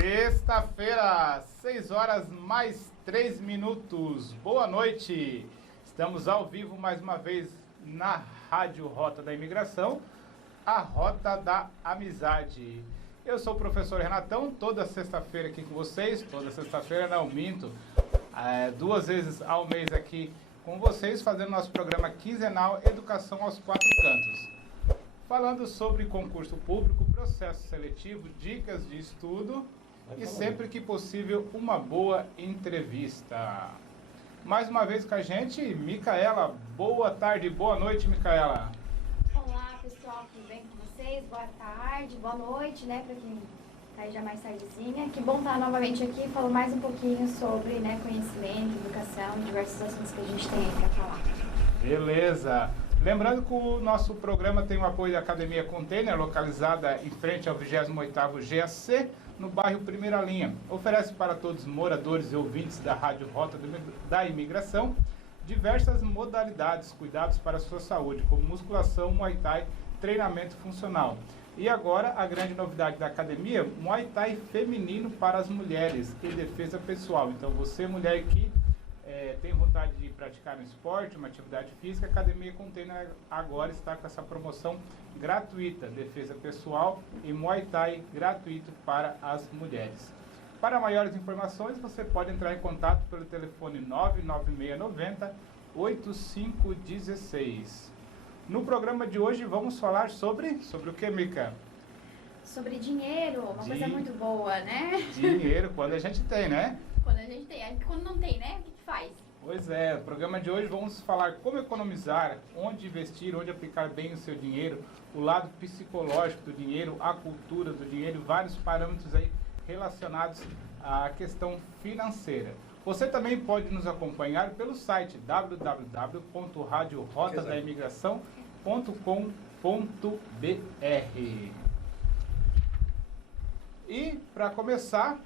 Sexta-feira, 6 horas mais 3 minutos. Boa noite. Estamos ao vivo mais uma vez na Rádio Rota da Imigração, a Rota da Amizade. Eu sou o professor Renatão, toda sexta-feira aqui com vocês. Toda sexta-feira, não minto, 2 vezes ao mês aqui com vocês, fazendo nosso programa quinzenal Educação aos Quatro Cantos. Falando sobre concurso público, processo seletivo, dicas de estudo e sempre que possível uma boa entrevista. Mais uma vez com a gente, Micaela. Boa tarde, boa noite, Micaela. Olá pessoal, tudo bem com vocês? Boa tarde, boa noite, né, para quem tá aí já mais tardezinha. Que bom estar novamente aqui, falando mais um pouquinho sobre, né, conhecimento, educação e diversos assuntos que a gente tem aí para falar. Beleza. Lembrando que o nosso programa tem o apoio da Academia Container, localizada em frente ao 28º GAC, no bairro Primeira Linha. Oferece para todos os moradores e ouvintes da Rádio Rota da Imigração diversas modalidades, cuidados para a sua saúde, como musculação, Muay Thai, treinamento funcional. E agora, a grande novidade da academia, Muay Thai feminino para as mulheres e defesa pessoal. Então, você, mulher que tem vontade de praticar um esporte, uma atividade física, a Academia Container agora está com essa promoção gratuita, defesa pessoal e Muay Thai gratuito para as mulheres. Para maiores informações, você pode entrar em contato pelo telefone 99690-8516. No programa de hoje vamos falar sobre o que, Mica? Sobre dinheiro, uma coisa muito boa, né? Dinheiro, quando a gente tem, né? Quando a gente tem, quando não tem, né? O que faz? Pois é, no programa de hoje vamos falar como economizar, onde investir, onde aplicar bem o seu dinheiro, o lado psicológico do dinheiro, a cultura do dinheiro, vários parâmetros aí relacionados à questão financeira. Você também pode nos acompanhar pelo site www.radiorotadaimigração.com.br. E, para começar,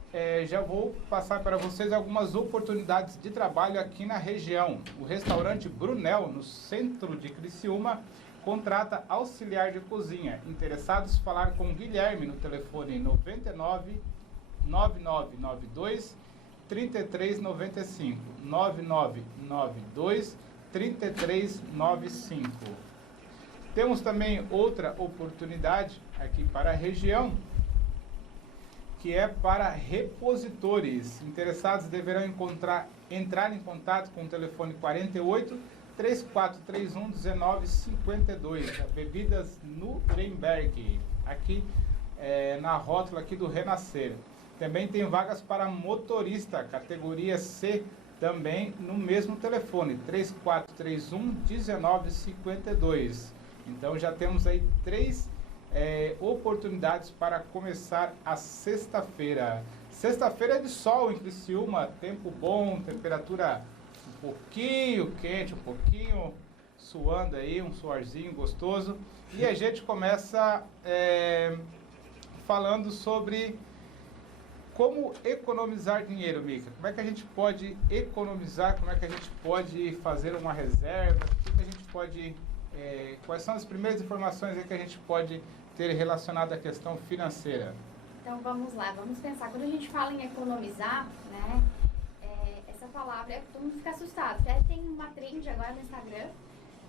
já vou passar para vocês algumas oportunidades de trabalho aqui na região. O restaurante Brunel, no centro de Criciúma, contrata auxiliar de cozinha. Interessados, falar com Guilherme no telefone 99 9992 3395 9992 3395. Temos também outra oportunidade aqui para a região, que é para repositores. Interessados deverão entrar em contato com o telefone 48 3431 1952, Bebidas Nuremberg, aqui na rótula aqui do Renascer. Também tem vagas para motorista, categoria C, também no mesmo telefone, 3431 1952. Então já temos aí 3 oportunidades para começar a sexta-feira. Sexta-feira é de sol em Criciúma, tempo bom, temperatura um pouquinho quente, um pouquinho suando aí, um suorzinho gostoso. E a gente começa falando sobre como economizar dinheiro, Mica. Como é que a gente pode economizar, como é que a gente pode fazer uma reserva, o que a gente pode... quais são as primeiras informações aí que a gente pode ter relacionado à questão financeira? Então vamos lá, vamos pensar. Quando a gente fala em economizar, né, essa palavra, todo mundo fica assustado. Até tem uma trend agora no Instagram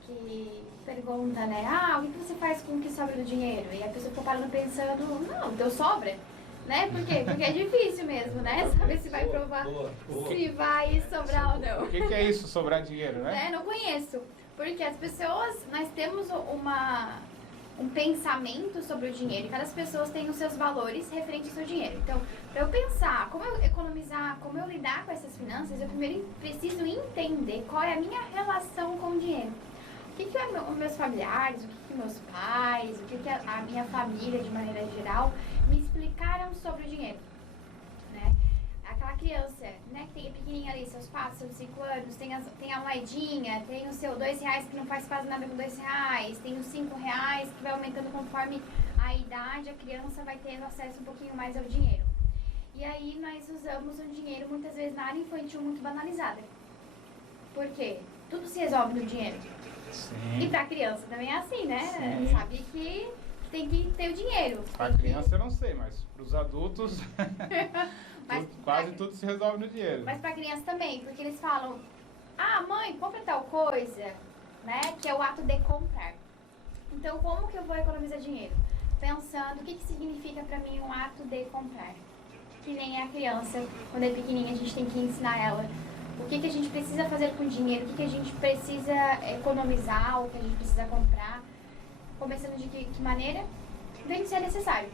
que pergunta, né, o que você faz com o que sobra do dinheiro? E a pessoa fica parando pensando, não, deu sobra. Né? Por quê? Porque é difícil mesmo, né? Saber se vai provar, se vai sobrar ou não. O que é isso, sobrar dinheiro, né? Não conheço. Porque as pessoas, nós temos um pensamento sobre o dinheiro e cada pessoa tem os seus valores referentes ao seu dinheiro. Então, para eu pensar como eu economizar, como eu lidar com essas finanças, eu primeiro preciso entender qual é a minha relação com o dinheiro. O que os meus familiares, o que meus pais, o que a minha família de maneira geral me explicaram sobre o dinheiro, né? Aquela criança, né, que tem pequenininha ali, seus 4, seus 5 anos, tem a moedinha, tem o seu R$2 que não faz quase nada com R$2, tem os R$5 que vai aumentando conforme a idade, a criança vai tendo acesso um pouquinho mais ao dinheiro. E aí nós usamos o dinheiro muitas vezes na área infantil muito banalizada. Por quê? Tudo se resolve no dinheiro. Sim. E pra criança também é assim, né? Sim. Sabe que tem que ter o dinheiro. Para criança eu não sei, mas para os adultos quase tudo se resolve no dinheiro. Mas para criança também, porque eles falam, ah, mãe, compra tal coisa, né? Que é o ato de comprar. Então, como que eu vou economizar dinheiro? Pensando o que significa para mim um ato de comprar. Que nem a criança, quando é pequenininha, a gente tem que ensinar ela o que a gente precisa fazer com o dinheiro, o que a gente precisa economizar, o que a gente precisa comprar. Começando de que maneira? Vem ser necessário.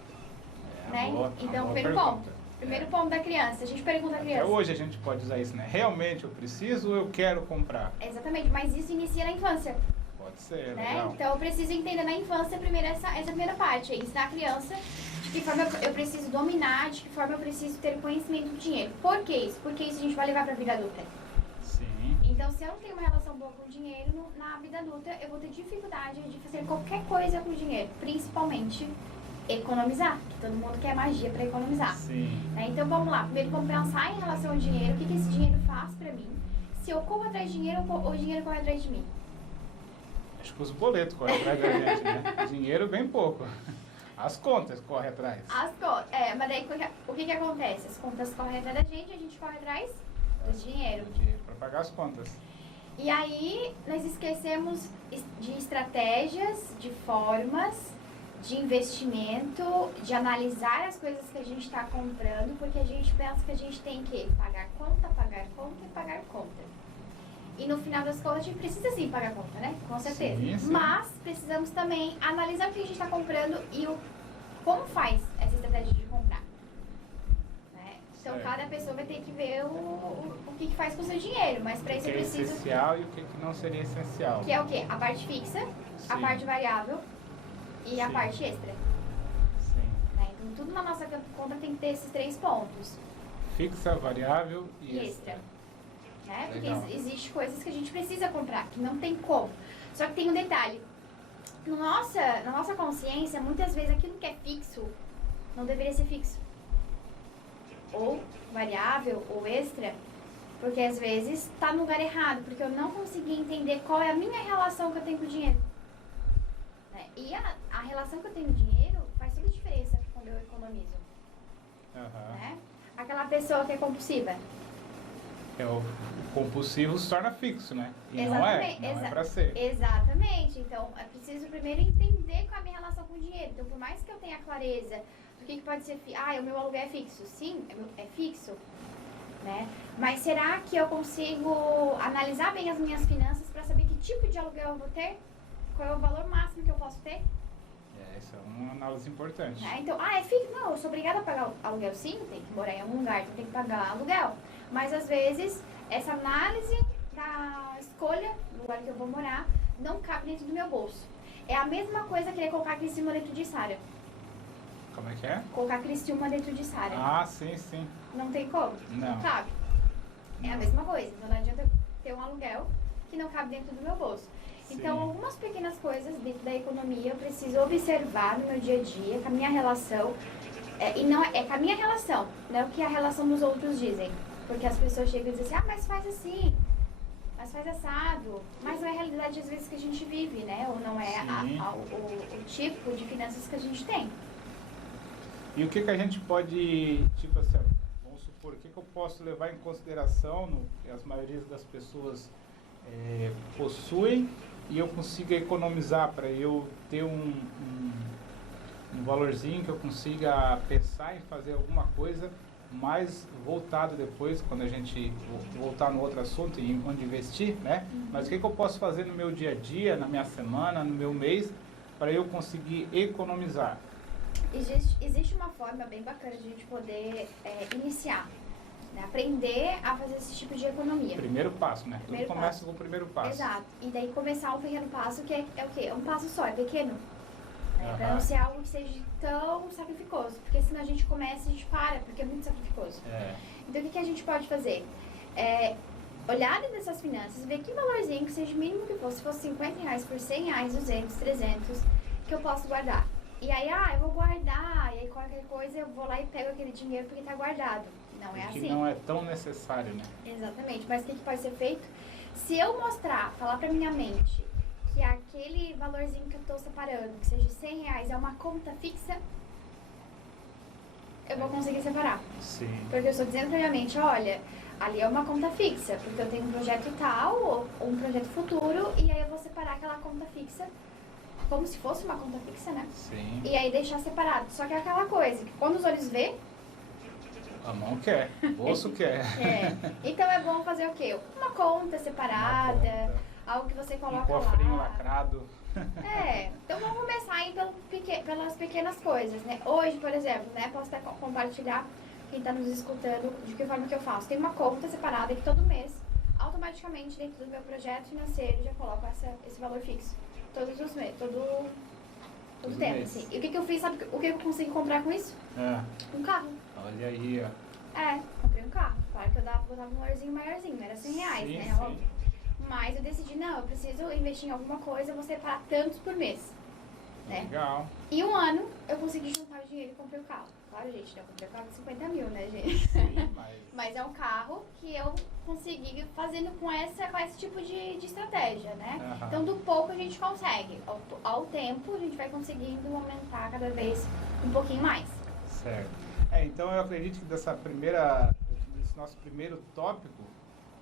Né? Então, primeiro ponto. Primeiro ponto da criança. A gente pergunta à criança. Até hoje a gente pode usar isso, né? Realmente eu preciso ou eu quero comprar? Exatamente, mas isso inicia na infância. Pode ser, né? legal. Então eu preciso entender na infância primeiro essa primeira parte. É ensinar a criança de que forma eu preciso dominar, de que forma eu preciso ter conhecimento do dinheiro. Por que isso? Porque isso a gente vai levar para a vida adulta. Sim. Então, se eu não tenho uma relação boa com o dinheiro, na vida adulta eu vou ter dificuldade de fazer qualquer coisa com o dinheiro, principalmente economizar, que todo mundo quer magia para economizar. Sim. Né? Então, vamos lá. Primeiro, vamos pensar em relação ao dinheiro, o que esse dinheiro faz para mim. Se eu corro atrás de dinheiro ou o dinheiro corre atrás de mim. Acho que os boletos correm atrás da gente, né? Dinheiro bem pouco. As contas correm atrás. As contas, mas daí o que acontece? As contas correm atrás da gente, a gente corre atrás do dinheiro. Dinheiro para pagar as contas. E aí, nós esquecemos de estratégias, de formas, de investimento, de analisar as coisas que a gente está comprando, porque a gente pensa que a gente tem que pagar conta e pagar conta. E no final das contas, a gente precisa sim pagar conta, né? Com certeza. Sim, sim. Mas precisamos também analisar o que a gente está comprando e como faz essa estratégia de comprar. Né? Então, Certo. cada pessoa vai ter que ver o que faz com o seu dinheiro. Mas para isso eu O que é preciso... essencial e o que não seria essencial. Que é o quê? A parte fixa, a Sim. parte variável e a Sim. parte extra. Sim. Né? Então, tudo na nossa conta tem que ter esses 3 pontos. Fixa, variável e E extra. Né? Porque Legal. existe coisas que a gente precisa comprar, que não tem como. Só que tem um detalhe. Na nossa consciência, muitas vezes aquilo que é fixo não deveria ser fixo. Ou variável, ou extra, porque às vezes está no lugar errado, porque eu não consegui entender qual é a minha relação que eu tenho com o dinheiro. Né? E a relação que eu tenho com o dinheiro faz toda a diferença quando eu economizo. Aham. Né? Aquela pessoa que é compulsiva. O compulsivo se torna fixo, né? E Exatamente, não é pra ser. Exatamente. Então, é preciso primeiro entender qual é a minha relação com o dinheiro. Então, por mais que eu tenha clareza do que pode ser... o meu aluguel é fixo. Sim, é fixo. Né? Mas será que eu consigo analisar bem as minhas finanças para saber que tipo de aluguel eu vou ter? Qual é o valor máximo que eu posso ter? Essa é uma análise importante. Né? Então, é fixo? Não, eu sou obrigada a pagar aluguel sim, tem que morar em algum lugar, então tem que pagar aluguel. Mas às vezes, essa análise da escolha do lugar que eu vou morar não cabe dentro do meu bolso. É a mesma coisa que colocar Criciúma dentro de Sara. Como é que é? Colocar Criciúma dentro de Sara. Ah, sim, sim. Não tem como? Não. cabe. É a mesma coisa. Então não adianta eu ter um aluguel que não cabe dentro do meu bolso. Sim. Então, algumas pequenas coisas dentro da economia eu preciso observar no meu dia a dia, com a minha relação. E não é com a minha relação, não é o que a relação dos outros dizem. Porque as pessoas chegam e dizem assim, mas faz assim, mas faz assado. Mas não é a realidade às vezes que a gente vive, né? Ou não é Sim. o tipo de finanças que a gente tem. E o que a gente pode, tipo assim, vamos supor, o que eu posso levar em consideração no que as maiorias das pessoas possuem e eu consiga economizar para eu ter um valorzinho que eu consiga pensar em fazer alguma coisa mais voltado depois, quando a gente voltar no outro assunto e onde investir, né? Mas o que eu posso fazer no meu dia a dia, na minha semana, no meu mês, para eu conseguir economizar? Existe uma forma bem bacana de a gente poder iniciar, né? Aprender a fazer esse tipo de economia. Primeiro passo, né? Primeiro Tudo começa passo. com o primeiro passo. Exato. E daí começar um pequeno passo que é o quê? É um passo só, é pequeno. Né? Para Aham. não ser algo que seja tão sacrificoso. Porque senão a gente começa e a gente para, porque é muito sacrificoso. Então o que a gente pode fazer? Olhar dessas finanças, ver que valorzinho, que seja o mínimo que fosse, se fosse R$50 por R$100, 200, 300, que eu posso guardar. E aí, eu vou guardar, e aí qualquer coisa eu vou lá e pego aquele dinheiro porque está guardado. Não é Que assim. não é tão necessário, né? Exatamente, mas o que pode ser feito? Se eu mostrar, falar pra minha mente, que aquele valorzinho que eu estou separando, que seja R$100, é uma conta fixa, eu vou conseguir separar. Sim. Porque eu estou dizendo pra minha mente, olha, ali é uma conta fixa, porque eu tenho um projeto tal, ou um projeto futuro, e aí eu vou separar aquela conta fixa, como se fosse uma conta fixa, né? Sim. E aí deixar separado. Só que é aquela coisa, que quando os olhos vê, a mão quer, o bolso quer. Então é bom fazer o quê? Uma conta separada, algo que você coloca um cofrinho lá. lacrado. Então vamos começar aí pelas pequenas coisas, né? Hoje, por exemplo, né, posso até compartilhar quem está nos escutando de que forma que eu faço. Tem uma conta separada que todo mês, automaticamente dentro do meu projeto financeiro, já coloco esse valor fixo. Todos os meses, todo tempo, assim. E o que eu fiz, sabe o que eu consegui comprar com isso? Um carro. Olha aí, ó. Comprei um carro. Claro que eu botava um valorzinho maiorzinho, era R$100, sim, né? Sim. Óbvio. Mas eu decidi, não, eu preciso investir em alguma coisa, eu vou separar tantos por mês. Né? Legal. E um ano eu consegui juntar o dinheiro e comprei o carro. Claro, gente, eu comprei o carro de 50 mil, né, gente? Sim, mas é um carro que eu consegui fazendo com esse tipo de estratégia, né? Então, do pouco a gente consegue. Ao tempo, a gente vai conseguindo aumentar cada vez um pouquinho mais. Certo. Então, eu acredito que desse nosso primeiro tópico,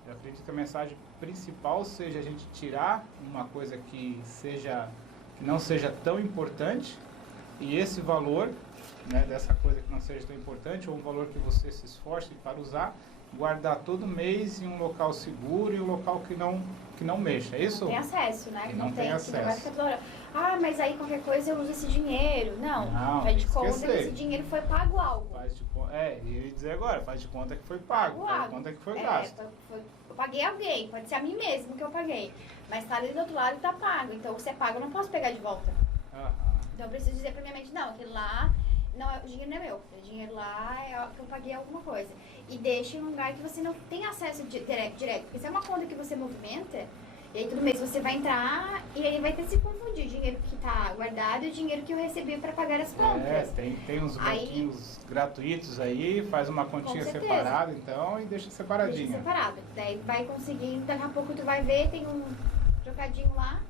eu acredito que a mensagem principal seja a gente tirar uma coisa que não seja tão importante, e esse valor, né, dessa coisa que não seja tão importante, ou um valor que você se esforce para usar, guardar todo mês em um local seguro e um local que não mexa, é isso? Não tem acesso, né? Que não tem acesso. Mas aí qualquer coisa eu uso esse dinheiro. Não, faz de conta que esse dinheiro foi pago algo. Eu ia dizer agora, faz de conta que foi pago, faz de conta que foi gasto. Eu paguei alguém, pode ser a mim mesmo que eu paguei, mas tá ali do outro lado e tá pago. Então, se é pago, eu não posso pegar de volta. Então, eu preciso dizer pra minha mente, não, aquele lá, o dinheiro não é meu. O dinheiro lá é que eu paguei alguma coisa. E deixa em um lugar que você não tem acesso direto. Porque se é uma conta que você movimenta, e aí todo mês você vai entrar e aí vai ter se confundir o dinheiro que tá guardado e o dinheiro que eu recebi para pagar as contas. Tem uns banquinhos gratuitos aí, faz uma continha separada então e deixa separadinho. Deixa separado. Daí vai conseguir, daqui a pouco tu vai ver, tem um trocadinho lá,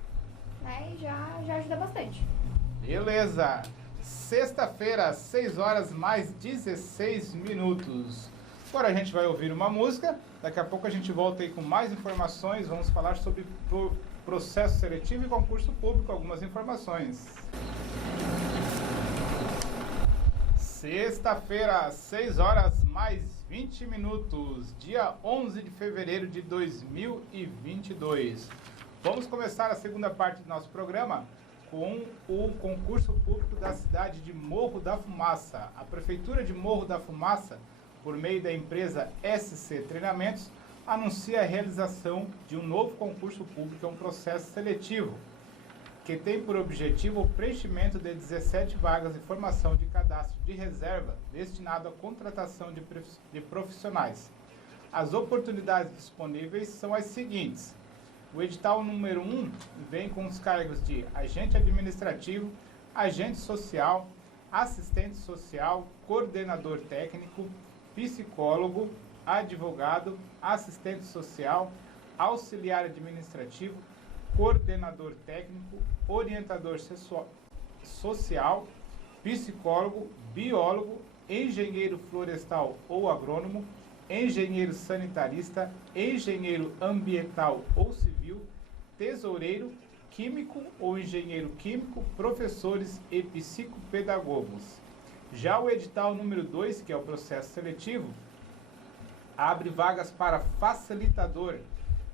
né? E já ajuda bastante. Beleza! Sexta-feira, 6 horas mais 16 minutos. Agora a gente vai ouvir uma música, daqui a pouco a gente volta aí com mais informações, vamos falar sobre processo seletivo e concurso público, algumas informações. Sexta-feira, 6 horas mais 20 minutos, dia 11 de fevereiro de 2022. Vamos começar a segunda parte do nosso programa com o concurso público da cidade de Morro da Fumaça. A Prefeitura de Morro da Fumaça, por meio da empresa SC Treinamentos, anuncia a realização de um novo concurso público, um processo seletivo, que tem por objetivo o preenchimento de 17 vagas de formação de cadastro de reserva destinado à contratação de profissionais. As oportunidades disponíveis são as seguintes. O edital número 1 vem com os cargos de agente administrativo, agente social, assistente social, coordenador técnico, psicólogo, advogado, assistente social, auxiliar administrativo, coordenador técnico, orientador social, psicólogo, biólogo, engenheiro florestal ou agrônomo, engenheiro sanitarista, engenheiro ambiental ou civil, tesoureiro, químico ou engenheiro químico, professores e psicopedagogos. Já o edital número 2, que é o processo seletivo, abre vagas para facilitador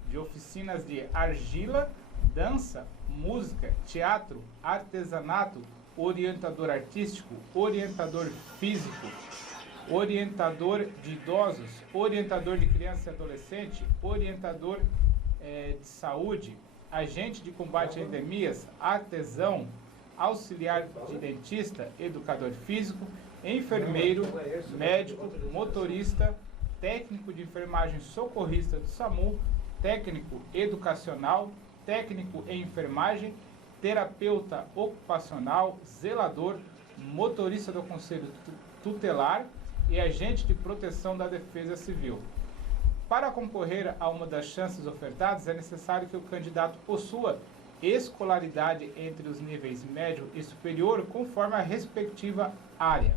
de oficinas de argila, dança, música, teatro, artesanato, orientador artístico, orientador físico, orientador de idosos, orientador de criança e adolescente, orientador de saúde, agente de combate a endemias, artesão, auxiliar de dentista, educador físico, enfermeiro, médico, motorista, técnico de enfermagem socorrista do SAMU, técnico educacional, técnico em enfermagem, terapeuta ocupacional, zelador, motorista do conselho tutelar e agente de proteção da defesa civil. Para concorrer a uma das chances ofertadas, é necessário que o candidato possua escolaridade entre os níveis médio e superior, conforme a respectiva área.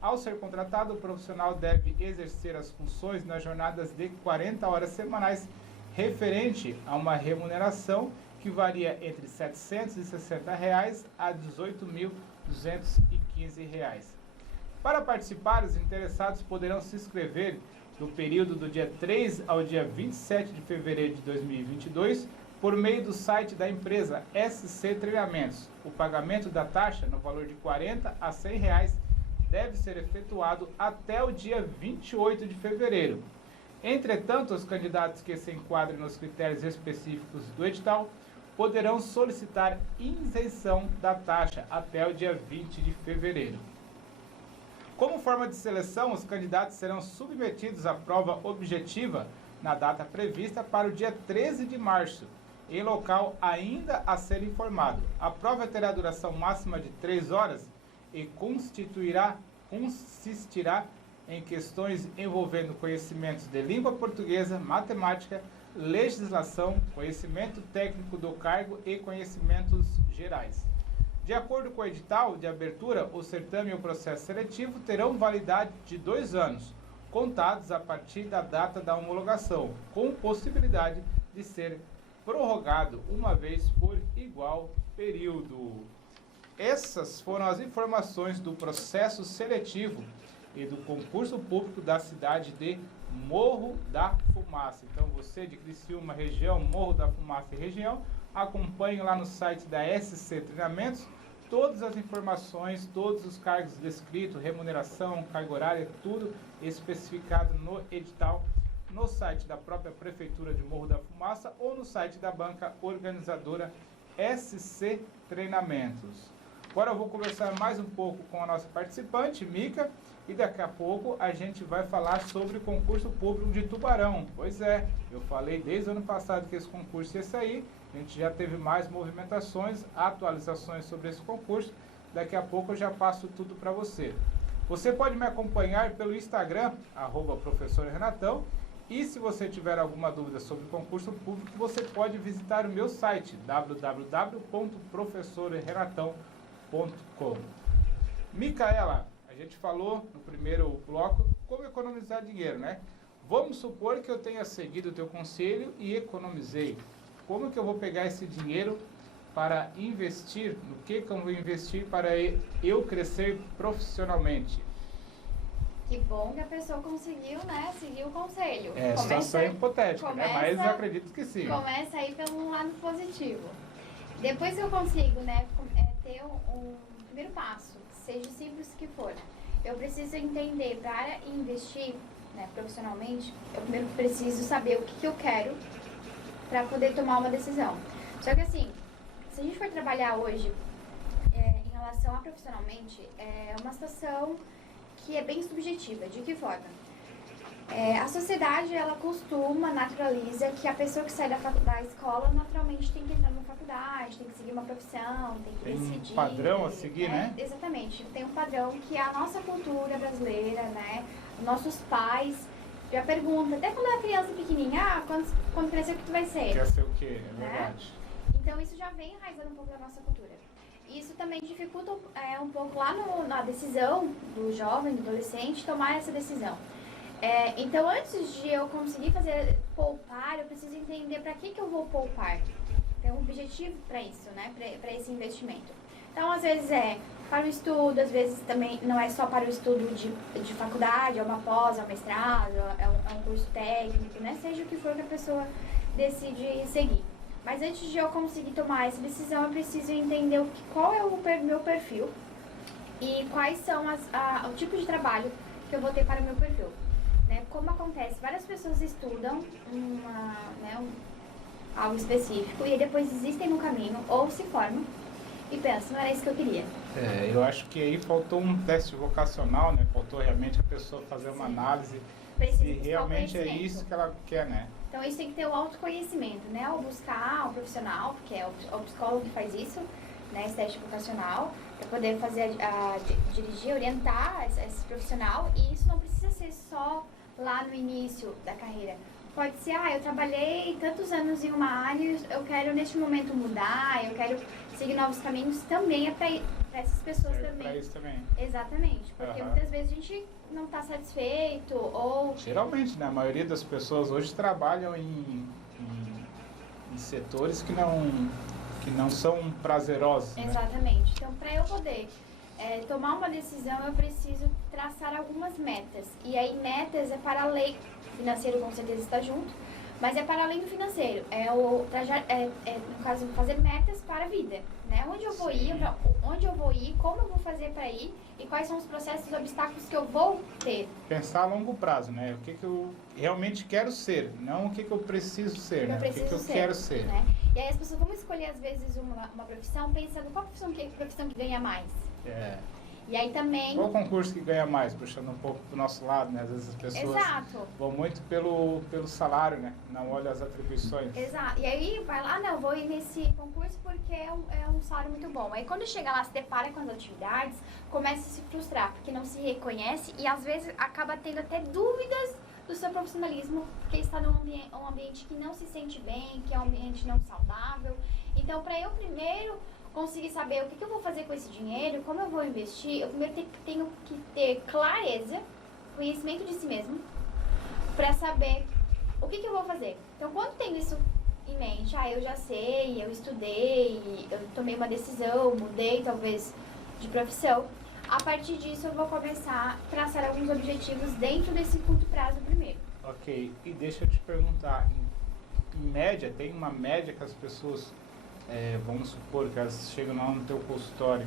Ao ser contratado, o profissional deve exercer as funções nas jornadas de 40 horas semanais, referente a uma remuneração que varia entre R$ 760 a R$ 18.215. Para participar, os interessados poderão se inscrever no período do dia 3 ao dia 27 de fevereiro de 2022, por meio do site da empresa SC Treinamentos. O pagamento da taxa, no valor de R$ 40 a R$ 100, deve ser efetuado até o dia 28 de fevereiro. Entretanto, os candidatos que se enquadrem nos critérios específicos do edital poderão solicitar isenção da taxa até o dia 20 de fevereiro. Como forma de seleção, os candidatos serão submetidos à prova objetiva na data prevista para o dia 13 de março, em local ainda a ser informado. A prova terá duração máxima de 3 horas e consistirá em questões envolvendo conhecimentos de língua portuguesa, matemática, legislação, conhecimento técnico do cargo e conhecimentos gerais. De acordo com o edital de abertura, o certame e o processo seletivo terão validade de 2 anos, contados a partir da data da homologação, com possibilidade de ser prorrogado uma vez por igual período. Essas foram as informações do processo seletivo e do concurso público da cidade de Morro da Fumaça. Então, você de Criciúma, região, Morro da Fumaça e região, acompanhe lá no site da SC Treinamentos todas as informações, todos os cargos descritos, remuneração, carga horária, tudo especificado no edital, no site da própria Prefeitura de Morro da Fumaça ou no site da banca organizadora SC Treinamentos. Agora eu vou conversar mais um pouco com a nossa participante, Mica, e daqui a pouco a gente vai falar sobre o concurso público de Tubarão. Pois é, eu falei desde o ano passado que esse concurso ia sair, a gente já teve mais movimentações, atualizações sobre esse concurso, daqui a pouco eu já passo tudo para você. Você pode me acompanhar pelo Instagram, @professorrenatão, e se você tiver alguma dúvida sobre o concurso público, você pode visitar o meu site, www.professorrenatão.com. Micaela, a gente falou no primeiro bloco como economizar dinheiro, né? Vamos supor que eu tenha seguido o teu conselho e economizei. Como que eu vou pegar esse dinheiro para investir? No que eu vou investir para eu crescer profissionalmente? Que bom que a pessoa conseguiu, né, seguir o conselho. É, situação hipotética, né? Mas eu acredito que sim. Começa aí pelo lado positivo. Depois eu consigo, né, ter um primeiro passo, seja simples que for. Eu preciso entender para investir, né, profissionalmente, eu primeiro preciso saber o que eu quero para poder tomar uma decisão. Só que assim, se a gente for trabalhar hoje em relação a profissionalmente, é uma situação que é bem subjetiva. De que forma? A sociedade, ela naturaliza que a pessoa que sai da escola naturalmente tem que entrar numa faculdade, tem que seguir uma profissão, tem que decidir. Tem um padrão a seguir, né? Exatamente. Tem um padrão que é a nossa cultura brasileira, né? Nossos pais já perguntam, até quando é criança pequenininha, quando crescer o que tu vai ser? Quer ser o quê? É verdade. Então isso já vem enraizando um pouco da nossa cultura. Isso também dificulta um pouco lá na decisão do jovem, do adolescente, tomar essa decisão. Então, antes de eu conseguir poupar, eu preciso entender para que eu vou poupar. Tem um objetivo para isso, né? Para esse investimento. Então, às vezes para o estudo, às vezes também não é só para o estudo de faculdade, é uma pós, é um mestrado, é um curso técnico, né? Seja o que for que a pessoa decide seguir. Mas antes de eu conseguir tomar essa decisão, eu preciso entender qual é o meu perfil e quais são o tipo de trabalho que eu vou ter para o meu perfil. Né? Como acontece, várias pessoas estudam algo específico e depois desistem no caminho ou se formam e pensam, não era isso que eu queria. Eu acho que aí faltou um teste vocacional, né? Faltou realmente a pessoa fazer uma análise se realmente é isso que ela quer, né? Então isso tem que ter o autoconhecimento, né? Ao buscar um profissional, porque é o psicólogo que faz isso, né? Esse teste vocacional, para poder dirigir, orientar esse profissional. E isso não precisa ser só lá no início da carreira. Pode ser, eu trabalhei tantos anos em uma área, eu quero neste momento mudar, eu quero seguir novos caminhos, também é para essas pessoas Serve também. para isso também. Exatamente, porque muitas vezes a gente não está satisfeito ou... Geralmente, né? A maioria das pessoas hoje trabalham em setores que não são prazerosos, né? Exatamente. Então, para eu poder tomar uma decisão, eu preciso traçar algumas metas. E aí, metas é para além, financeiro com certeza está junto, mas é para além do financeiro. No caso, fazer metas para a vida, né? Onde eu vou ir, onde eu vou ir, como eu vou fazer para ir e quais são os processos e obstáculos que eu vou ter. Pensar a longo prazo, né? O que eu realmente quero ser, não o que eu preciso ser, né? O que eu quero ser. Né? E aí as pessoas vão escolher, às vezes, uma profissão pensando qual profissão que ganha mais. E aí também... Qual concurso que ganha mais? Puxando um pouco pro nosso lado, né? Às vezes as pessoas vão muito pelo salário, né? Não olham as atribuições. Exato. E aí vai lá, não, vou ir nesse concurso porque é um salário muito bom. Aí quando chega lá, se depara com as atividades, começa a se frustrar, porque não se reconhece e às vezes acaba tendo até dúvidas do seu profissionalismo, porque está num ambiente que não se sente bem, que é um ambiente não saudável. Então, para eu primeiro conseguir saber o que eu vou fazer com esse dinheiro, como eu vou investir, eu primeiro tenho que ter clareza, conhecimento de si mesmo, para saber o que eu vou fazer. Então, quando tenho isso em mente, eu já sei, eu estudei, eu tomei uma decisão, mudei talvez de profissão, a partir disso eu vou começar a traçar alguns objetivos dentro desse curto prazo primeiro. Ok, e deixa eu te perguntar, em média, tem uma média que as pessoas... vamos supor que elas chegam lá no teu consultório,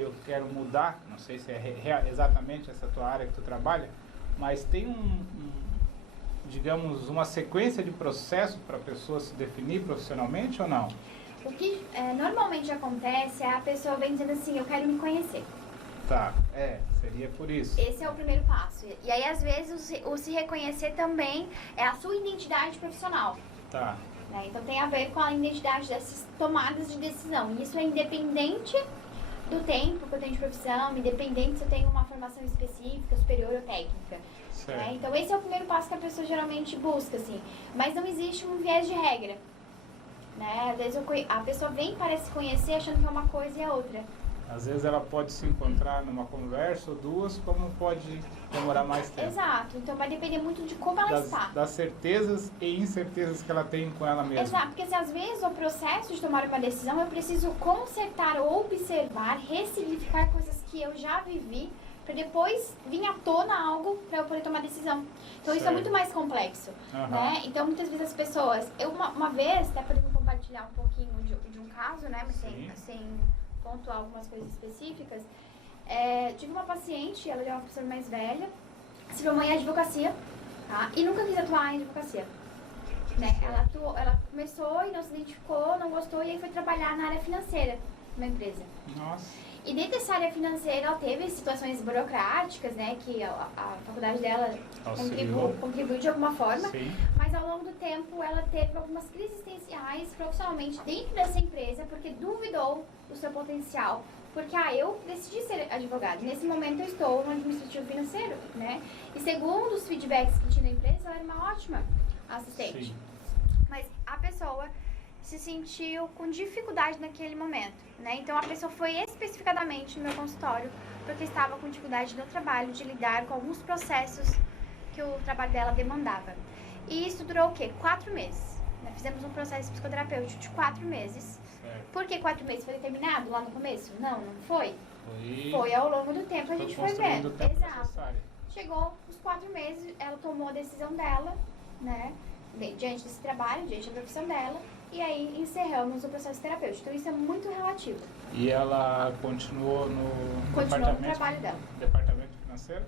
eu quero mudar, não sei se é exatamente essa tua área que tu trabalha, mas tem digamos, uma sequência de processo para a pessoa se definir profissionalmente ou não? O que normalmente acontece é a pessoa vem dizendo assim, eu quero me conhecer. Tá, seria por isso. Esse é o primeiro passo. E aí, às vezes, o se reconhecer também é a sua identidade profissional. Tá. Então tem a ver com a identidade dessas tomadas de decisão. E isso é independente do tempo que eu tenho de profissão, independente se eu tenho uma formação específica, superior ou técnica. Então esse é o primeiro passo que a pessoa geralmente busca, assim. Mas não existe um viés de regra. Às vezes a pessoa vem para se conhecer achando que é uma coisa e é outra. Às vezes ela pode se encontrar numa conversa ou duas, como pode demorar mais tempo. Exato, então vai depender muito de como ela está. Das certezas e incertezas que ela tem com ela mesma. Exato, porque se às vezes o processo de tomar uma decisão eu preciso consertar, observar, ressignificar coisas que eu já vivi, para depois vir à tona algo para eu poder tomar decisão. Então isso é muito mais complexo. Então muitas vezes as pessoas... Eu uma vez, até para compartilhar um pouquinho de um caso, mas sem pontuar algumas coisas específicas, tive uma paciente, ela é uma pessoa mais velha, se formou em advocacia, e nunca quis atuar em advocacia. Ela começou e não se identificou, não gostou, e aí foi trabalhar na área financeira, numa empresa. Nossa. E dentro dessa área financeira, ela teve situações burocráticas, que a faculdade dela contribuiu de alguma forma. Sim. Mas ao longo do tempo, ela teve algumas crises existenciais profissionalmente dentro dessa empresa, porque duvidou do seu potencial. Porque, eu decidi ser advogada. Nesse momento, eu estou no administrativo financeiro, E segundo os feedbacks que tinha na empresa, ela era uma ótima assistente. Sim. Mas a pessoa se sentiu com dificuldade naquele momento, Então a pessoa foi especificadamente no meu consultório porque estava com dificuldade no trabalho de lidar com alguns processos que o trabalho dela demandava. E isso durou o quê? 4 meses. Fizemos um processo psicoterapêutico de 4 meses. Certo. Por que 4 meses? Foi determinado lá no começo? Não foi. Foi. Foi ao longo do tempo, a gente foi vendo. Exato. Necessário. Chegou os 4 meses, ela tomou a decisão dela, diante desse trabalho, diante da profissão dela. E aí encerramos o processo terapêutico. Então isso é muito relativo. E ela continuou no trabalho dela. Departamento financeiro?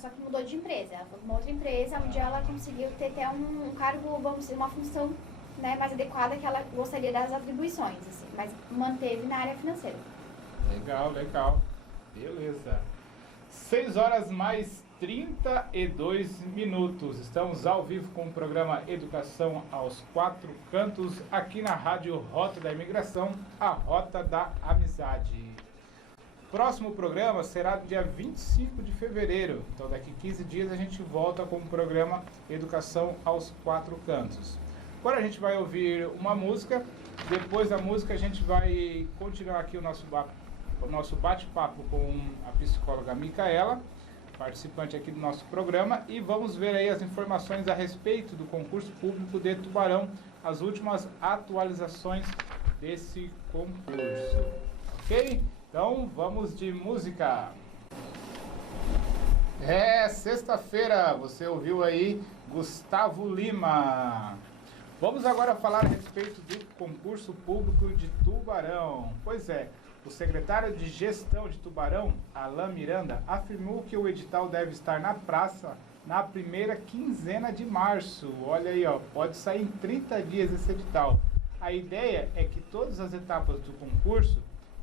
Só que mudou de empresa. Ela foi para uma outra empresa, onde ela conseguiu ter até um cargo, vamos dizer, uma função mais adequada que ela gostaria das atribuições, assim, mas manteve na área financeira. Legal, legal. Beleza. 6 horas mais 32 minutos. Estamos ao vivo com o programa Educação aos Quatro Cantos, aqui na Rádio Rota da Imigração, a Rota da Amizade. Próximo programa será dia 25 de fevereiro. Então, daqui 15 dias a gente volta com o programa Educação aos Quatro Cantos. Agora a gente vai ouvir uma música. Depois da música a gente vai continuar aqui o nosso bate-papo com a psicóloga Micaela, participante aqui do nosso programa, e vamos ver aí as informações a respeito do concurso público de Tubarão, as últimas atualizações desse concurso. Ok? Então vamos de música. Sexta-feira, você ouviu aí Gustavo Lima. Vamos agora falar a respeito do concurso público de Tubarão. Pois é, o secretário de Gestão de Tubarão, Alain Miranda, afirmou que o edital deve estar na praça na primeira quinzena de março. Olha aí, ó, pode sair em 30 dias esse edital. A ideia é que todas as etapas do concurso,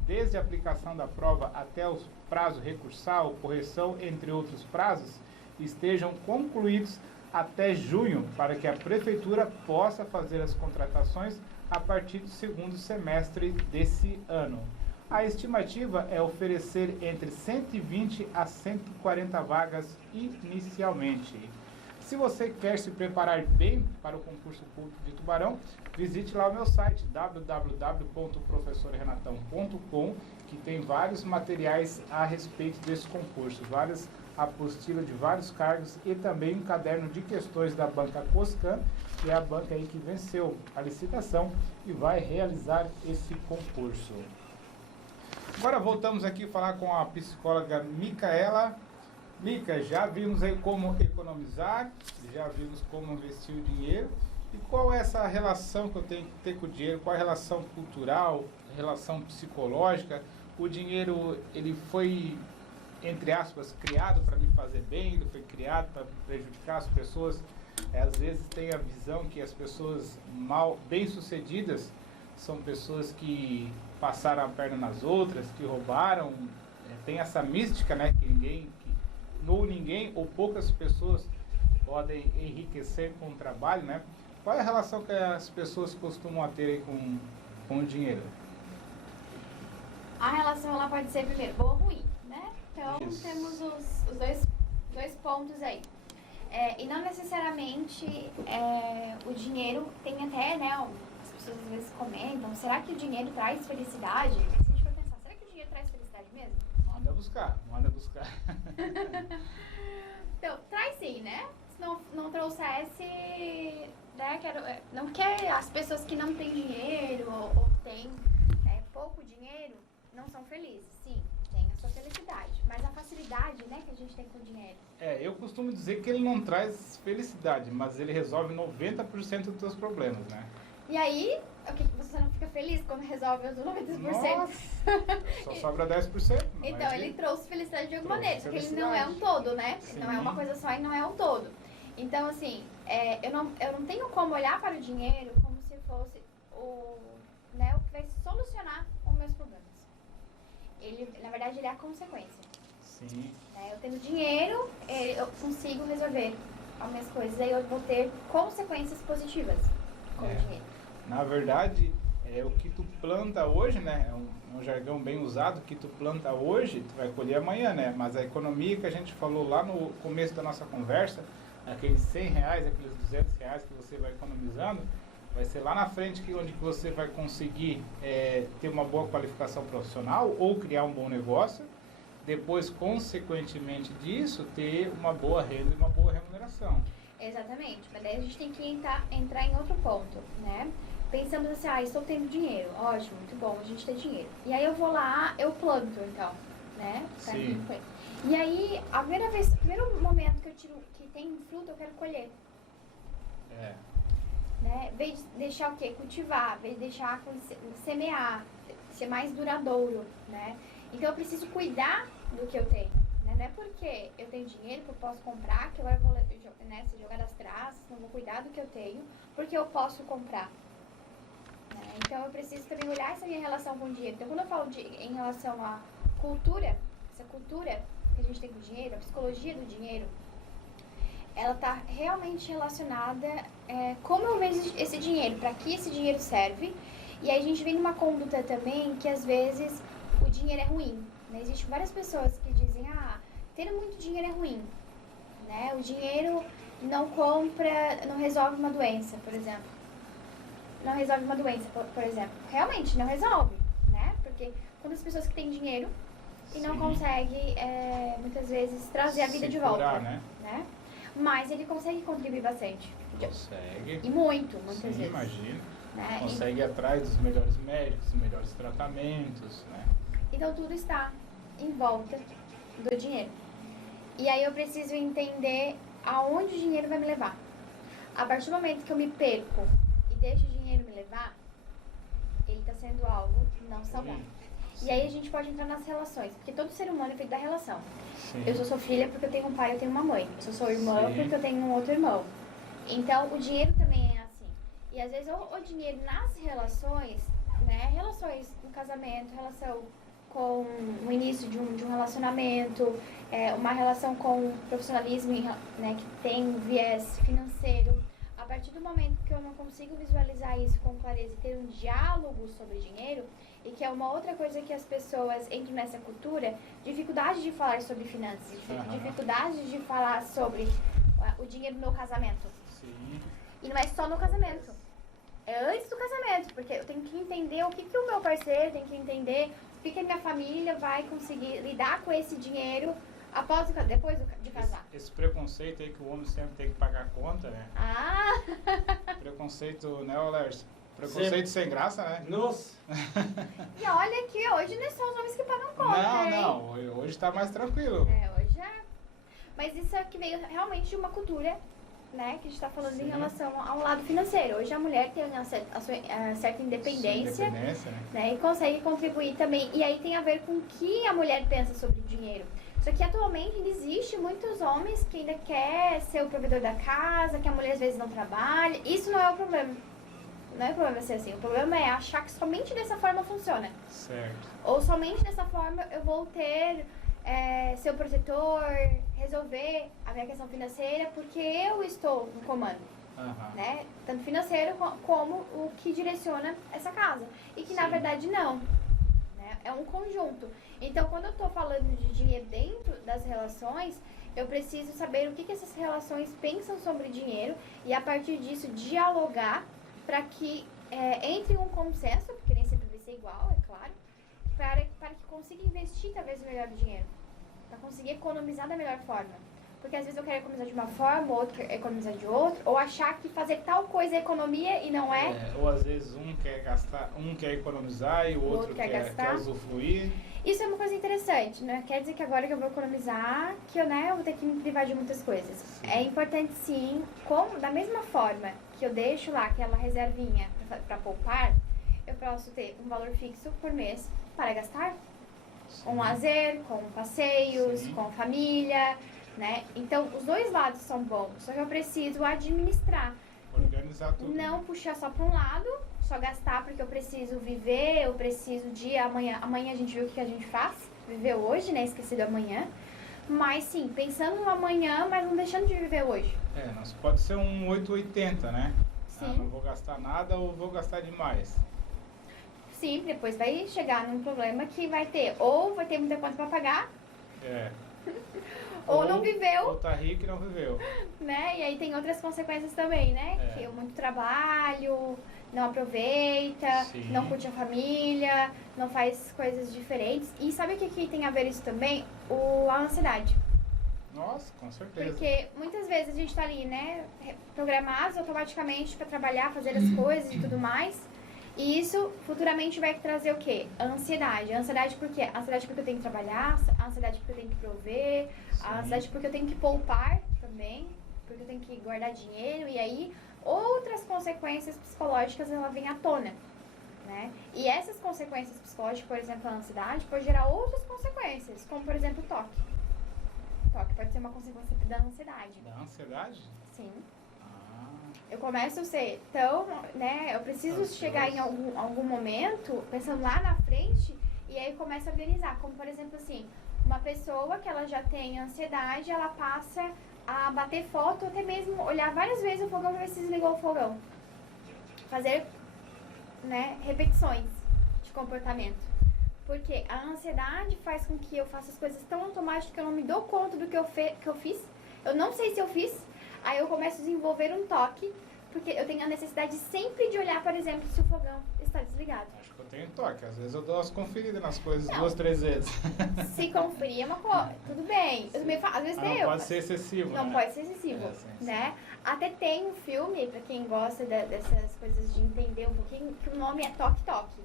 desde a aplicação da prova até o prazo recursal, correção, entre outros prazos, estejam concluídos até junho, para que a Prefeitura possa fazer as contratações a partir do segundo semestre desse ano. A estimativa é oferecer entre 120 a 140 vagas inicialmente. Se você quer se preparar bem para o concurso público de Tubarão, visite lá o meu site www.professorrenatão.com, que tem vários materiais a respeito desse concurso, várias apostilas de vários cargos e também um caderno de questões da banca Coscan, que é a banca aí que venceu a licitação e vai realizar esse concurso. Agora voltamos aqui a falar com a psicóloga Micaela. Mica, já vimos aí como economizar, já vimos como investir o dinheiro. E qual é essa relação que eu tenho que ter com o dinheiro? Qual é a relação cultural, relação psicológica? O dinheiro, ele foi, entre aspas, criado para me fazer bem, ele foi criado para prejudicar as pessoas. Às vezes tem a visão que as pessoas bem-sucedidas são pessoas que passaram a perna nas outras, que roubaram. Tem essa mística, né, que ninguém ou poucas pessoas podem enriquecer com o trabalho, né? Qual é a relação que as pessoas costumam ter aí com o dinheiro? A relação ela pode ser primeiro boa ou ruim, né? Então Isso. Temos os dois pontos aí. E não necessariamente o dinheiro tem até, né? As pessoas às vezes comentam, será que o dinheiro traz felicidade? Se a gente for pensar, será que o dinheiro traz felicidade mesmo? Manda buscar. Então, traz sim, né? Se não trouxesse, né? Não que as pessoas que não têm dinheiro ou têm pouco dinheiro não são felizes. Sim, tem a sua felicidade. Mas a facilidade, né, que a gente tem com o dinheiro. Eu costumo dizer que ele não traz felicidade, mas ele resolve 90% dos seus problemas, né? E aí, o que você não fica feliz quando resolve os 90%? Nossa, só sobra 10%. Então, ele trouxe felicidade de alguma maneira, porque ele não é um todo, né? Sim. Não é uma coisa só e não é um todo. Então, assim, eu não tenho como olhar para o dinheiro como se fosse o que vai solucionar os meus problemas. Na verdade, ele é a consequência. Sim. Eu tendo dinheiro, eu consigo resolver as minhas coisas, aí eu vou ter consequências positivas com o dinheiro. Na verdade, o que tu planta hoje, né? É um jargão bem usado, o que tu planta hoje, tu vai colher amanhã, né? Mas a economia que a gente falou lá no começo da nossa conversa, aqueles R$100, aqueles R$200 que você vai economizando, vai ser lá na frente onde você vai conseguir ter uma boa qualificação profissional ou criar um bom negócio. Depois, consequentemente disso, ter uma boa renda e uma boa remuneração. Exatamente, mas daí a gente tem que entrar em outro ponto, né? Pensando assim, estou tendo dinheiro, ótimo, muito bom a gente ter dinheiro. E aí eu vou lá, eu planto então, né? Sim. E aí, o primeiro momento que eu tiro, que tem fruto, eu quero colher. Né? Vem deixar o quê? Cultivar, vem deixar semear, ser mais duradouro, né? Então eu preciso cuidar do que eu tenho. Não é porque eu tenho dinheiro que eu posso comprar, que agora eu vou se jogar das traças, não vou cuidar do que eu tenho, porque eu posso comprar. Então eu preciso também olhar essa minha relação com o dinheiro. Então quando eu falo em relação à cultura, essa cultura que a gente tem com o dinheiro, a psicologia do dinheiro, ela está realmente relacionada como eu vejo esse dinheiro, para que esse dinheiro serve. E aí a gente vem numa conduta também que às vezes o dinheiro é ruim, né? Existem várias pessoas que dizem, ter muito dinheiro é ruim, né? O dinheiro não resolve uma doença, por exemplo. Não resolve uma doença, por exemplo. Realmente, não resolve, né? Porque quando as pessoas que têm dinheiro e não conseguem, muitas vezes, trazer a vida de volta, né? Mas ele consegue contribuir bastante. Consegue. E muitas vezes. Imagina. Né? Consegue ir atrás dos melhores médicos, dos melhores tratamentos, né? Então tudo está em volta do dinheiro. E aí eu preciso entender aonde o dinheiro vai me levar. A partir do momento que eu me perco e deixo o dinheiro me levar, ele está sendo algo não saudável. E aí a gente pode entrar nas relações, porque todo ser humano é feito da relação. Sim. Eu sou filha porque eu tenho um pai e eu tenho uma mãe. Eu sou irmã porque eu tenho um outro irmão. Então o dinheiro também é assim. E às vezes o dinheiro nas relações, né? Relações no casamento, relação com o início de um relacionamento, uma relação com profissionalismo, né, que tem viés financeiro. A partir do momento que eu não consigo visualizar isso com clareza e ter um diálogo sobre dinheiro, e que é uma outra coisa que as pessoas entram nessa cultura, dificuldade de falar sobre finanças, dificuldade de falar sobre o dinheiro no meu casamento. Sim. E não é só no casamento. É antes do casamento, porque eu tenho que entender o que o meu parceiro tem que entender, o que a minha família vai conseguir lidar com esse dinheiro depois de casar. Esse preconceito aí que o homem sempre tem que pagar a conta, né? Preconceito, né, Lércio? Preconceito sem graça, né? Nossa! E olha que hoje não são os homens que pagam conta, Não, hoje tá mais tranquilo. Hoje é. Mas isso é que veio realmente de uma cultura, né, que a gente está falando em relação ao lado financeiro. Hoje a mulher tem a sua certa independência, né, e consegue contribuir também. E aí tem a ver com o que a mulher pensa sobre o dinheiro. Só que atualmente ainda existe muitos homens que ainda quer ser o provedor da casa, que a mulher às vezes não trabalha. Isso não é o problema. Não é o problema ser assim. O problema é achar que somente dessa forma funciona. Certo. Ou somente dessa forma eu vou ser o protetor, resolver a minha questão financeira, porque eu estou no comando. Né? Tanto financeiro como o que direciona essa casa. E que na verdade não. Né? É um conjunto. Então quando eu estou falando de dinheiro dentro das relações, eu preciso saber o que essas relações pensam sobre dinheiro e a partir disso dialogar para que entre um consenso, porque nem sempre vai ser igual, é claro, para que consiga investir talvez o melhor do dinheiro, para conseguir economizar da melhor forma. Porque às vezes eu quero economizar de uma forma, outro quer economizar de outra, ou achar que fazer tal coisa é economia e não é. Ou às vezes um quer gastar, um quer economizar e o outro quer usufruir. Isso é uma coisa interessante, né? Quer dizer que agora que eu vou economizar, que eu vou ter que me privar de muitas coisas. Sim. É importante sim, da mesma forma que eu deixo lá aquela reservinha para poupar, eu posso ter um valor fixo por mês para gastar. Sim. Com lazer, com passeios, sim, com família, né? Então, os dois lados são bons, só que eu preciso administrar. Organizar tudo. Não puxar só para um lado, só gastar porque eu preciso viver, eu preciso de amanhã. Amanhã a gente viu o que a gente faz, viver hoje, né? Esqueci do amanhã. Mas sim, pensando no amanhã, mas não deixando de viver hoje. Mas pode ser um 880, né? Sim. Não vou gastar nada ou vou gastar demais. Sim, depois vai chegar num problema que vai ter, ou vai ter muita conta para pagar. Ou não viveu. Ou tá rico e não viveu. Né? E aí tem outras consequências também, né? Que muito trabalho, não aproveita, sim, não curte a família, não faz coisas diferentes. E sabe o que tem a ver isso também? A ansiedade. Nossa, com certeza. Porque muitas vezes a gente tá ali, né? Programados automaticamente para trabalhar, fazer as coisas e tudo mais. E isso futuramente vai trazer o quê? A ansiedade. A ansiedade por quê? A ansiedade porque eu tenho que trabalhar, a ansiedade porque eu tenho que prover, sim, a ansiedade porque eu tenho que poupar também, porque eu tenho que guardar dinheiro, e aí outras consequências psicológicas ela vem à tona, né? E essas consequências psicológicas, por exemplo, a ansiedade, pode gerar outras consequências, como por exemplo o toque. O toque pode ser uma consequência da ansiedade. Da ansiedade? Sim. Eu começo a ser tão, né, eu preciso chegar em algum momento, pensando lá na frente, e aí começo a organizar. Como, por exemplo, assim, uma pessoa que ela já tem ansiedade, ela passa a bater foto, até mesmo olhar várias vezes o fogão para ver se desligou o fogão. Fazer, né, repetições de comportamento. Porque a ansiedade faz com que eu faça as coisas tão automáticas que eu não me dou conta do que eu fiz. Eu não sei se eu fiz. Aí eu começo a desenvolver um toque, porque eu tenho a necessidade sempre de olhar, por exemplo, se o fogão está desligado. Acho que eu tenho toque. Às vezes eu dou umas conferidas nas coisas Não. 2, 3 vezes. Se conferir é uma coisa, tudo bem. Eu também às vezes tem Não pode ser excessivo, Não né? pode ser excessivo, Sim. né? Até tem um filme, pra quem gosta dessas coisas de entender um pouquinho, que o nome é Toque Toque.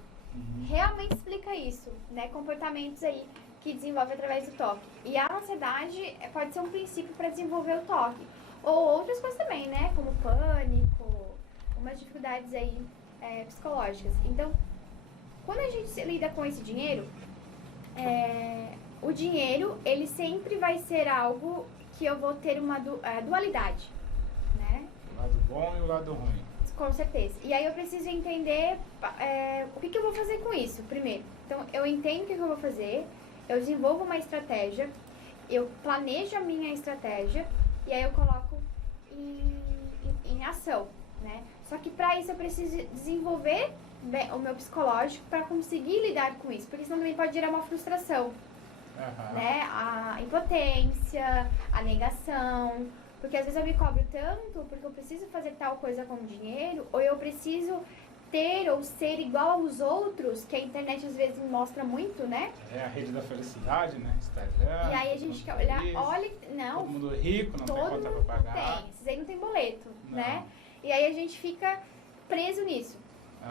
Realmente explica isso, né? Comportamentos aí que desenvolve através do toque. E a ansiedade pode ser um princípio para desenvolver o toque. Ou outras coisas também, né? Como pânico, umas dificuldades aí psicológicas. Então, quando a gente lida com esse dinheiro, o dinheiro, ele sempre vai ser algo que eu vou ter uma dualidade, né? O lado bom e o lado ruim. Com certeza. E aí eu preciso entender o que eu vou fazer com isso, primeiro. Então, eu entendo o que eu vou fazer, eu desenvolvo uma estratégia, eu planejo a minha estratégia e aí eu coloco em ação, né? Só que para isso eu preciso desenvolver o meu psicológico para conseguir lidar com isso, porque senão também pode gerar uma frustração, né? A impotência, a negação, porque às vezes eu me cobro tanto porque eu preciso fazer tal coisa com dinheiro, ou eu preciso ter ou ser igual aos outros, que a internet às vezes me mostra muito, né? É a rede da felicidade, né? Instagram. E aí a gente quer olhar, olha, não, todo mundo rico, não tem todo conta mundo pra pagar. tem, esses aí não tem boleto, Não. né? E aí a gente fica preso nisso.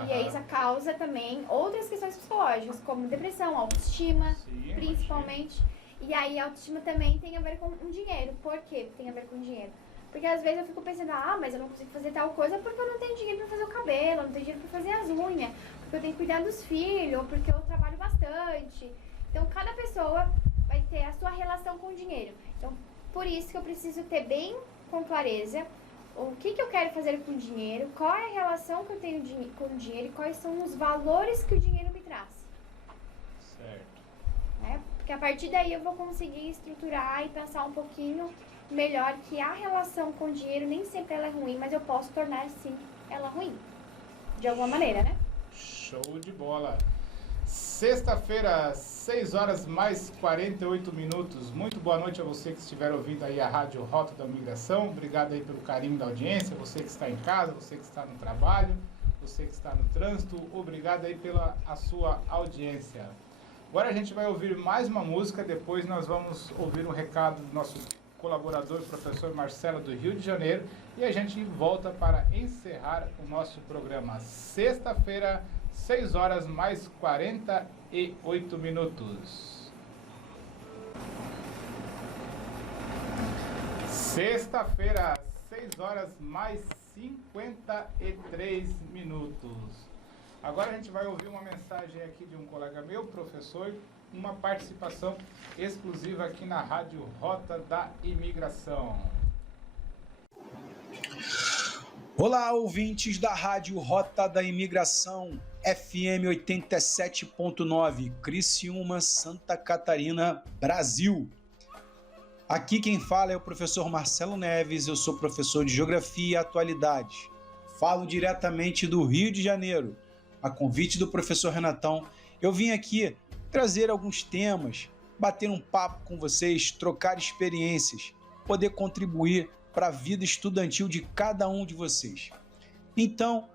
E aí isso causa também outras questões psicológicas, como depressão, autoestima, Sim, principalmente. E aí a autoestima também tem a ver com o dinheiro. Por quê tem a ver com o dinheiro? Porque às vezes eu fico pensando, mas eu não consigo fazer tal coisa porque eu não tenho dinheiro pra fazer o cabelo, eu não tenho dinheiro pra fazer as unhas, porque eu tenho que cuidar dos filhos, ou porque eu trabalho bastante. Então cada pessoa vai ter a sua relação com o dinheiro. Então por isso que eu preciso ter bem com clareza o que eu quero fazer com o dinheiro, qual é a relação que eu tenho com o dinheiro e quais são os valores que o dinheiro me traz. Certo. Né? Porque a partir daí eu vou conseguir estruturar e pensar um pouquinho melhor que a relação com o dinheiro nem sempre ela é ruim, mas eu posso tornar sim ela ruim. De alguma maneira, né? Show de bola. Sexta-feira, 6 horas mais 48 minutos. Muito boa noite a você que estiver ouvindo aí a Rádio Rota da Migração. Obrigado aí pelo carinho da audiência. Você que está em casa, você que está no trabalho, você que está no trânsito. Obrigado aí pela a sua audiência. Agora a gente vai ouvir mais uma música. Depois nós vamos ouvir um recado do nosso colaborador, professor Marcelo, do Rio de Janeiro. E a gente volta para encerrar o nosso programa. Sexta-feira, 6 horas mais 48 minutos. Sexta-feira, 6 horas mais 53 minutos. Agora a gente vai ouvir uma mensagem aqui de um colega meu, professor, uma participação exclusiva aqui na Rádio Rota da Imigração. Olá, ouvintes da Rádio Rota da Imigração, FM 87.9, Criciúma, Santa Catarina, Brasil. Aqui quem fala é o professor Marcelo Neves, eu sou professor de Geografia e Atualidade. Falo diretamente do Rio de Janeiro. A convite do professor Renatão, eu vim aqui trazer alguns temas, bater um papo com vocês, trocar experiências, poder contribuir para a vida estudantil de cada um de vocês. Então,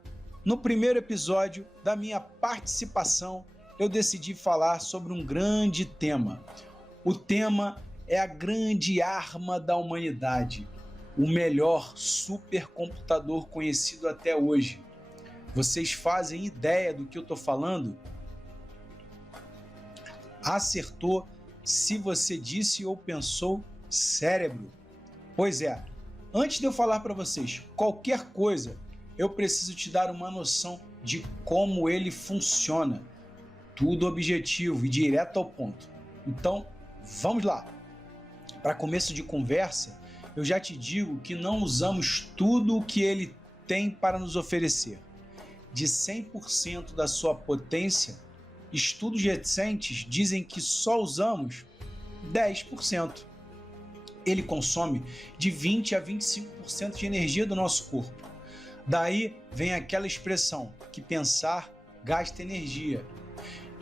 no primeiro episódio da minha participação, eu decidi falar sobre um grande tema. O tema é a grande arma da humanidade, o melhor supercomputador conhecido até hoje. Vocês fazem ideia do que eu estou falando? Acertou se você disse ou pensou cérebro. Pois é, antes de eu falar para vocês qualquer coisa, eu preciso te dar uma noção de como ele funciona. Tudo objetivo e direto ao ponto. Então, vamos lá. Para começo de conversa, eu já te digo que não usamos tudo o que ele tem para nos oferecer. De 100% da sua potência, estudos recentes dizem que só usamos 10%. Ele consome de 20 a 25% de energia do nosso corpo. Daí vem aquela expressão que pensar gasta energia.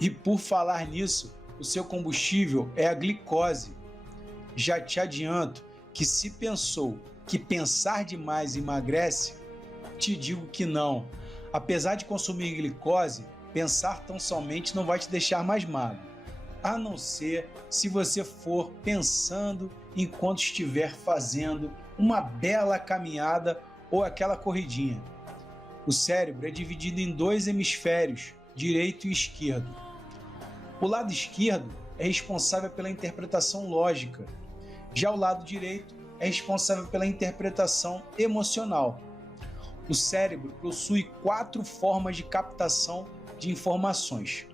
E por falar nisso, o seu combustível é a glicose. Já te adianto que se pensou que pensar demais emagrece, te digo que não. Apesar de consumir glicose, pensar tão somente não vai te deixar mais magro, a não ser se você for pensando enquanto estiver fazendo uma bela caminhada ou aquela corridinha. O cérebro é dividido em dois hemisférios, direito e esquerdo. O lado esquerdo é responsável pela interpretação lógica, já o lado direito é responsável pela interpretação emocional. O cérebro possui 4 formas de captação de informações.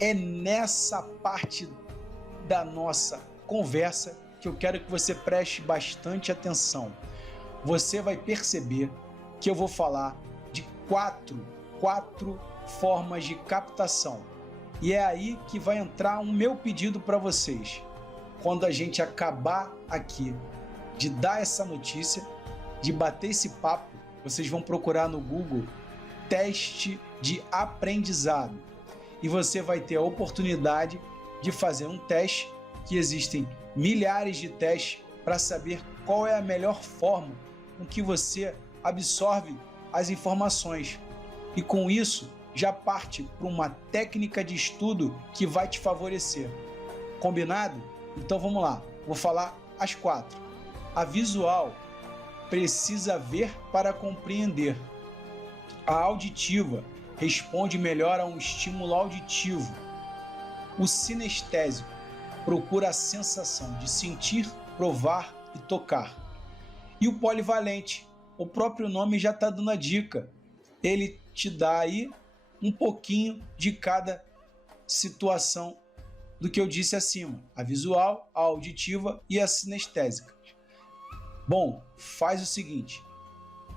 É nessa parte da nossa conversa que eu quero que você preste bastante atenção. Você vai perceber que eu vou falar de quatro formas de captação. E é aí que vai entrar o meu pedido para vocês. Quando a gente acabar aqui de dar essa notícia, de bater esse papo, vocês vão procurar no Google teste de aprendizado e você vai ter a oportunidade de fazer um teste, que existem milhares de testes para saber qual é a melhor forma com que você absorve as informações. E com isso, já parte para uma técnica de estudo que vai te favorecer. Combinado? Então vamos lá, vou falar as 4. A visual precisa ver para compreender. A auditiva responde melhor a um estímulo auditivo. O sinestésico procura a sensação de sentir, provar e tocar. E o polivalente, o próprio nome já está dando a dica. Ele te dá aí um pouquinho de cada situação do que eu disse acima. A visual, a auditiva e a sinestésica. Bom, faz o seguinte.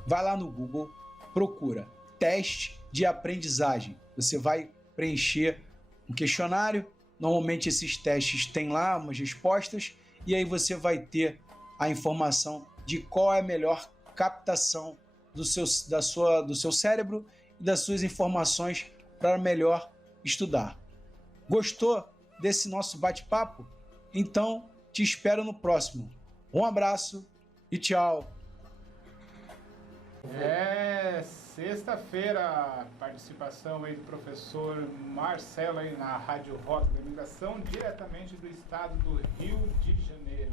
Vai lá no Google, procura teste de aprendizagem. Você vai preencher um questionário. Normalmente esses testes têm lá umas respostas e aí você vai ter a informação de qual é a melhor captação do seu cérebro e das suas informações para melhor estudar. Gostou desse nosso bate-papo? Então te espero no próximo. Um abraço e tchau! Sexta-feira, participação aí do professor Marcelo aí na Rádio Rota da Imigração, diretamente do estado do Rio de Janeiro.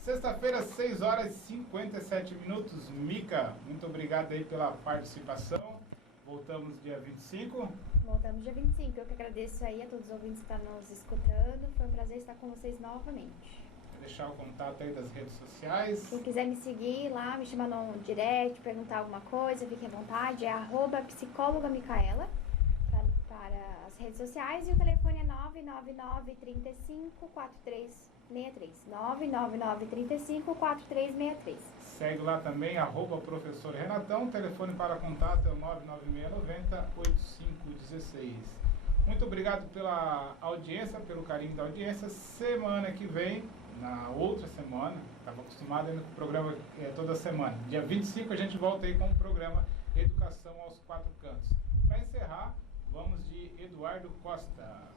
Sexta-feira, 6 horas e 57 minutos. Mica, muito obrigado aí pela participação. Voltamos dia 25. Voltamos dia 25. Eu que agradeço aí a todos os ouvintes que estão nos escutando. Foi um prazer estar com vocês novamente. Deixar o contato aí das redes sociais. Quem quiser me seguir lá, me chamar no direct, perguntar alguma coisa, fique à vontade. É @psicólogamicaela para as redes sociais. E o telefone é 999 35 4363. 999 35 4363. Segue lá também, @professor Renatão. Telefone para contato é o 99690 8516. Muito obrigado pela audiência, pelo carinho da audiência. Semana que vem, na outra semana, estava acostumado ainda com o programa toda semana. Dia 25 a gente volta aí com o programa Educação aos 4 Cantos. Para encerrar, vamos de Eduardo Costa.